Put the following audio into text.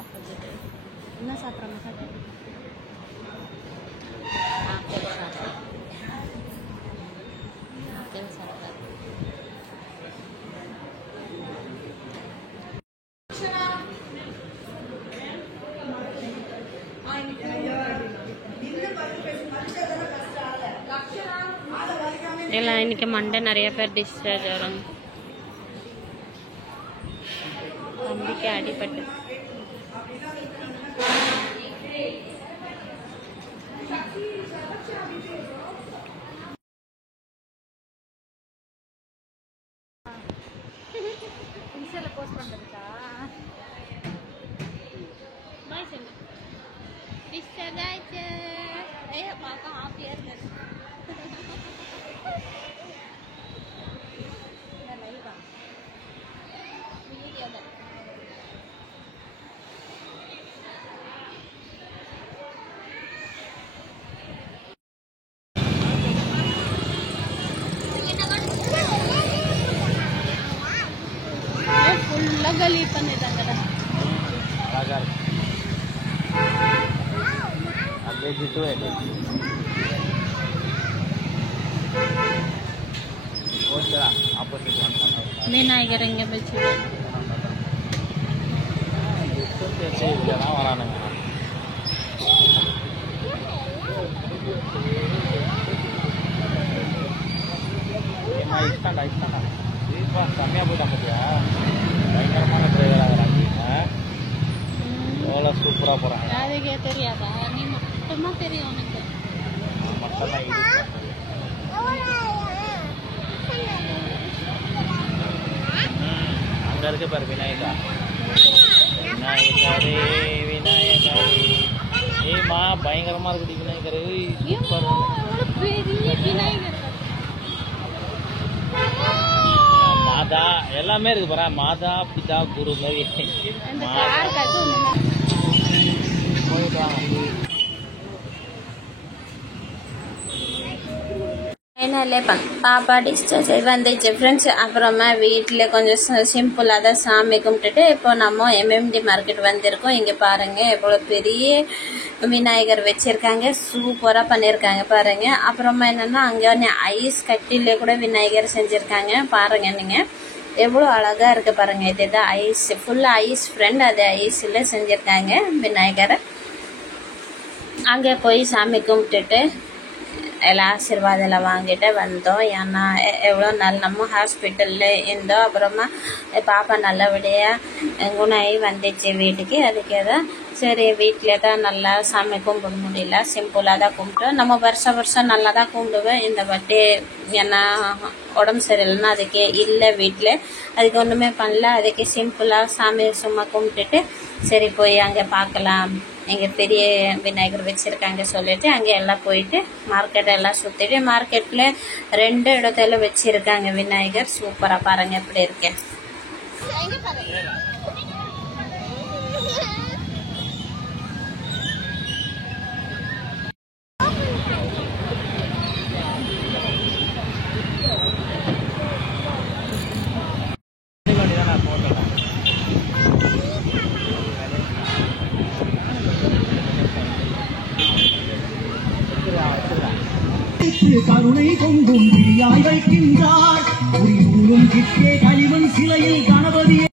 opposite என்ன சாப்பிட்றாங்க apple சாப்பிட்றேன் ஆப்பிள் சாப்பிட்றேன் எல்லாம் இன்னைக்கு மண்டே நிறைய பேர் டிஸ்சார்ஜ் வராங்க தம்பிக்கு அடிபட்டு இன்ஸ்டால போஸ்ட் பண்றதுக்கா பாய் சொல்லு டிஸ்சார்ஜ் ஆயிடுச்சு ஏய் பாக்க ஹாப்பியா இருக்கு फुल गली பண்ணிட்டாங்கடா அழகா இருக்கு அப்படியே ஜிட்டு ஓச்சா ஆப்போசிட் வந்து விநாயகர் எங்க வெச்சிருக்காங்க ஜிட்டு இதெல்லாம் வரானுங்க ஐஸ்டாண்டா இப்போ கம்மியாக போயிட்டான் பார்த்தியா பயங்கரமான டிரைவர் ஆகிறாங்க எவ்வளோ சூப்பராக போகிறாங்க அதுக்கே தெரியாதா நீ மட்டும்தான் தெரியும் உனக்கு மட்டும்தான் அங்கே இருக்கு பாரு விநாயகா விநாயகரே விநாயகரே ஏமா பயங்கரமாக இருக்குது விநாயகரே பெரிய விநாயகர் மாதா எல்லாமே இருக்கு பாரு மாதா பிதா குரு மாதிரி பாப்பா டிஸ்சார்ஜ் வந்துச்சு ஃப்ரெண்ட்ஸ் அப்புறமா வீட்டில் கொஞ்சம் சிம்பிளாக தான் சாமி கும்பிட்டுட்டு இப்போ நம்ம எம்எம்டி மார்க்கெட் வந்திருக்கோம் இங்கே பாருங்க எவ்வளோ பெரிய விநாயகர் வச்சிருக்காங்க சூப்பராக பண்ணியிருக்காங்க பாருங்க அப்புறமா என்னன்னா அங்கே ஐஸ் கட்டிலே கூட விநாயகர் செஞ்சுருக்காங்க பாருங்க நீங்கள் எவ்வளோ அழகாக இருக்குது பாருங்க இதுதான் ஐஸ் ஃபுல்லாக ஐஸ் ஃப்ரெண்ட் அது ஐஸில் செஞ்சுருக்காங்க விநாயகரை அங்கே போய் சாமி கும்பிட்டுட்டு எல்லாம் ஆசீர்வாதம் எல்லாம் வாங்கிட்டு வந்தோம் ஏன்னா எவ்வளோ நாள் நம்ம ஹாஸ்பிட்டலில் இருந்தோம் அப்புறமா பாப்பா நல்லபடியாக குணாயி வந்துச்சு வீட்டுக்கு அதுக்கு தான் சரி வீட்டில் தான் நல்லா சாமி கும்பிட முடியல சிம்பிளாக தான் கும்பிட்டோம் நம்ம வருஷம் நல்லா தான் கும்பிடுவேன் இந்த வாட்டி ஏன்னா உடம்பு சரியில்லைன்னா அதுக்கு இல்லை வீட்டில் அதுக்கு ஒன்றுமே பண்ணல அதுக்கு சிம்பிளாக சாமி சும்மா கும்பிட்டுட்டு சரி போய் அங்கே பார்க்கலாம் இங்கே பெரிய விநாயகர் வச்சுருக்காங்க சொல்லிட்டு அங்கே எல்லாம் போயிட்டு மார்க்கெட் எல்லாம் சுற்றிட்டு மார்க்கெட்டில் 2 இடத்துல வச்சுருக்காங்க விநாயகர் சூப்பராக பாருங்க எப்படி இருக்கு கருணை கொண்டும் விழியாய் வைக்கின்றார் ஒரு கிட்டே களிமண் சிலையில் கணபதி